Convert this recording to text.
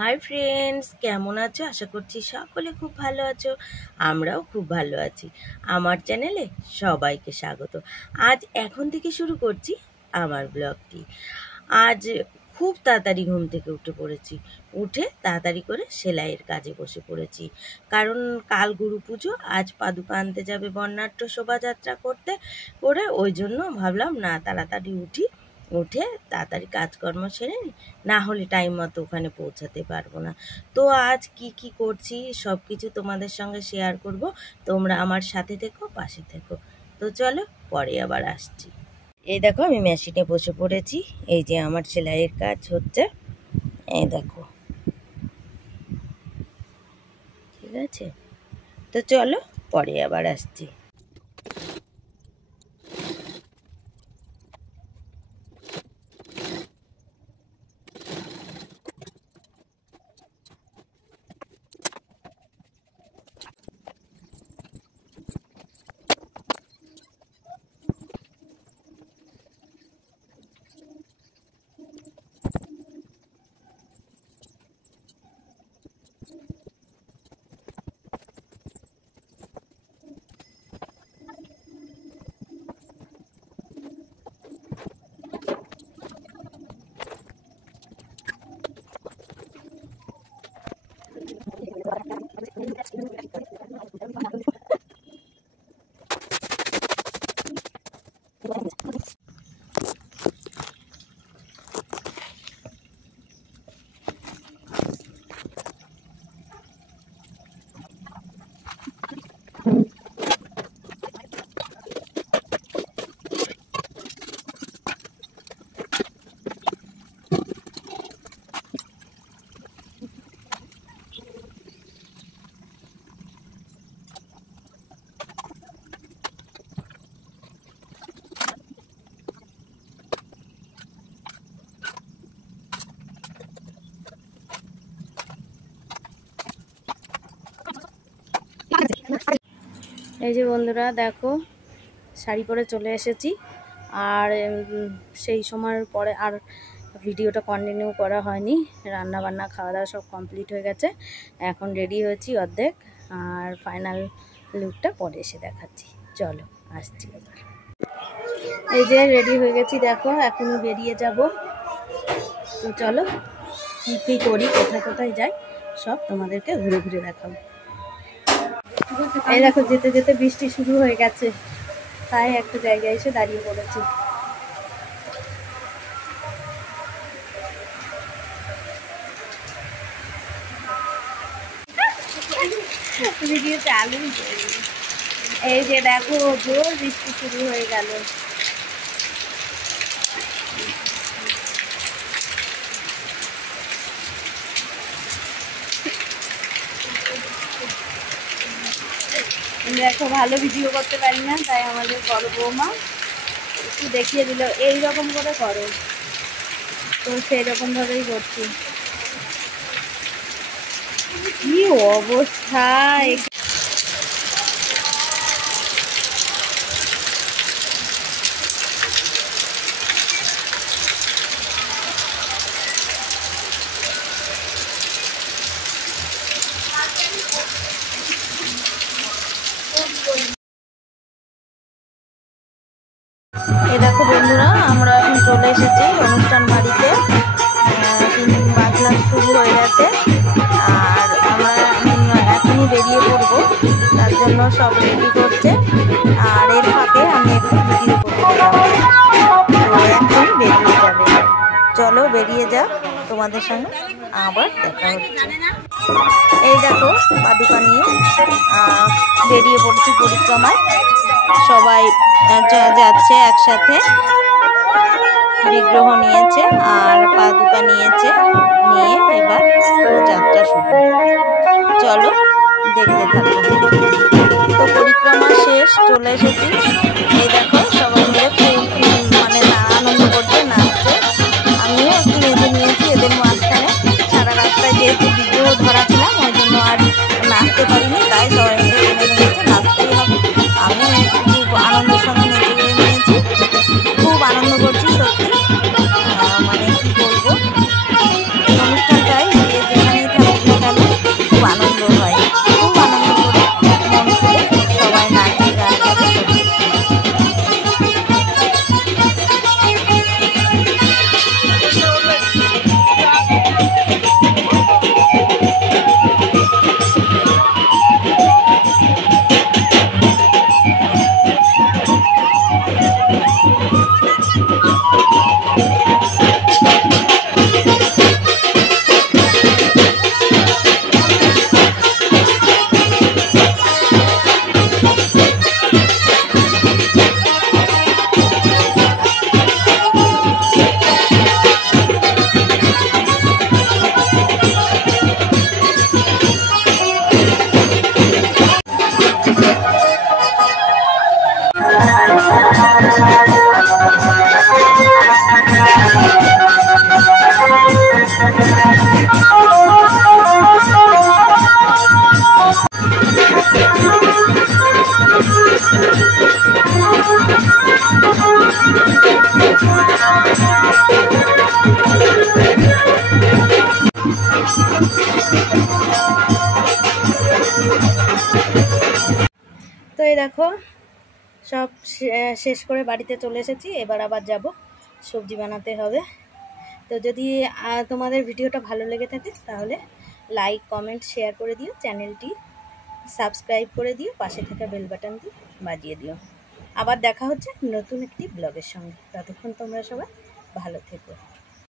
Hi friends, কেমন আছো? আশা করছি সকলে খুব ভালো আছো। আমরাও খুব ভালো আছি। আমার চ্যানেলে সবাইকে স্বাগত। আজ এখন থেকে শুরু করছি আমার ব্লগটি। আজ খুব তাড়াতাড়ি ঘুম থেকে উঠে পড়েছি। উঠে তাড়াতাড়ি করে সেলাইয়ের কাজে বসে পড়েছি। কারণ কাল গুরু পুজো, আজ পাদুকা আনতে যাবে বর্ণাঢ্য শোভাযাত্রা করে ওই জন্য ভাবলাম না, তাড়াতাড়ি উঠে তাড়াতাড়ি কাজকর্ম সেরে নিই, না হলে টাইম মতো ওখানে পৌঁছাতে পারবো না। তো আজ কি করছি সব কিছু তোমাদের সঙ্গে শেয়ার করব। তোমরা আমার সাথে থেকো, পাশে থেকো। তো চলো, পরে আবার আসছি। এই দেখো, আমি মেশিনে বসে পড়েছি। এই যে আমার সেলাইয়ের কাজ হচ্ছে, এই দেখো। ঠিক আছে, তো চলো পরে আবার আসছি। এই যে বন্ধুরা দেখো, শাড়ি পরে চলে এসেছি। আর সেই সময়ের পরে আর ভিডিওটা কন্টিনিউ করা হয়নি। রান্না বান্না খাওয়া দাওয়া সব কমপ্লিট হয়ে গেছে। এখন রেডি হয়েছি অর্ধেক, আর ফাইনাল লুকটা পরে এসে দেখাচ্ছি। চলো আসছি এবার। এই যে রেডি হয়ে গেছি, দেখো এখনই বেরিয়ে যাব। তো চলো কী করি, কোথায় যাই, সব তোমাদেরকে ঘুরে ঘুরে দেখাবো। এই দেখো, যেতে যেতে বৃষ্টি শুরু হয়ে গেছে, তাই একটা জায়গায় এসে দাঁড়িয়ে পড়েছি। ভিডিও চালু। এই যে দেখো, জোর বৃষ্টি শুরু হয়ে গেল। দেখো, ভালো ভিডিও করতে পারি না, তাই আমাদের বড় বৌমা একটু দেখিয়ে দিল এইরকম করে করো। তো সেই রকম ভাবেই করছি। কি অবস্থা! এই দেখো বন্ধুরা, আমরা এখন চলে এসেছি অনুষ্ঠান বাড়িতে। বাজনা শুরু হয়ে গেছে, আর আমরা এখনই বেরিয়ে পড়বো। তার জন্য সব রেডি করছে, আর এর ফাঁকে আমি একটু ভিডিও করতে যাবো। তো এখন বেরিয়ে যাবে। চলো বেরিয়ে যা, তোমাদের সঙ্গে আবার দেখা হচ্ছে। এই দেখো, পাদুকা নিয়ে বেরিয়ে পড়ছি পরিক্রমায়। সবাই যাচ্ছে একসাথে। বিগ্রহ নিয়েছে আর পাদুকা নিয়েছে, নিয়ে এবার যাত্রা শুরু। চলো দেখতে থাকো। তো পরিক্রমা শেষ, চলে এসেছি। এই দেখো, সবাই মিলে খুব মানে আনন্দ করছে, নাচছে। আমিও একটু নেচে নিয়েছি এদের মাঝখানে। সারা রাস্তায় যেহেতু বিগ্রহ ধরা ছিলাম, ওই জন্য আর নাচতে পারিনি, তাই সবাই মিলে নেচে নাচতেই হবে। আমিও খুব আনন্দের সঙ্গে নেচে নিয়েছি, খুব আনন্দ করছি সত্যি। মানে কি বলবো, এই অনুষ্ঠানটাই যে যেখানে এই দেখো সব শেষ করে বাড়িতে চলে এসেছি, এবার আবার যাব সবজি বানাতে হবে। তো যদি তোমাদের ভিডিওটা ভালো লেগে থাকে তাহলে লাইক কমেন্ট শেয়ার করে দিও, চ্যানেলটি সাবস্ক্রাইব করে দিও, পাশে থাকা বেল বাটনটি বাজিয়ে দিও। আবার দেখা হচ্ছে নতুন একটি ব্লগের সঙ্গে। ততক্ষণ তোমরা সবাই ভালো থেকো।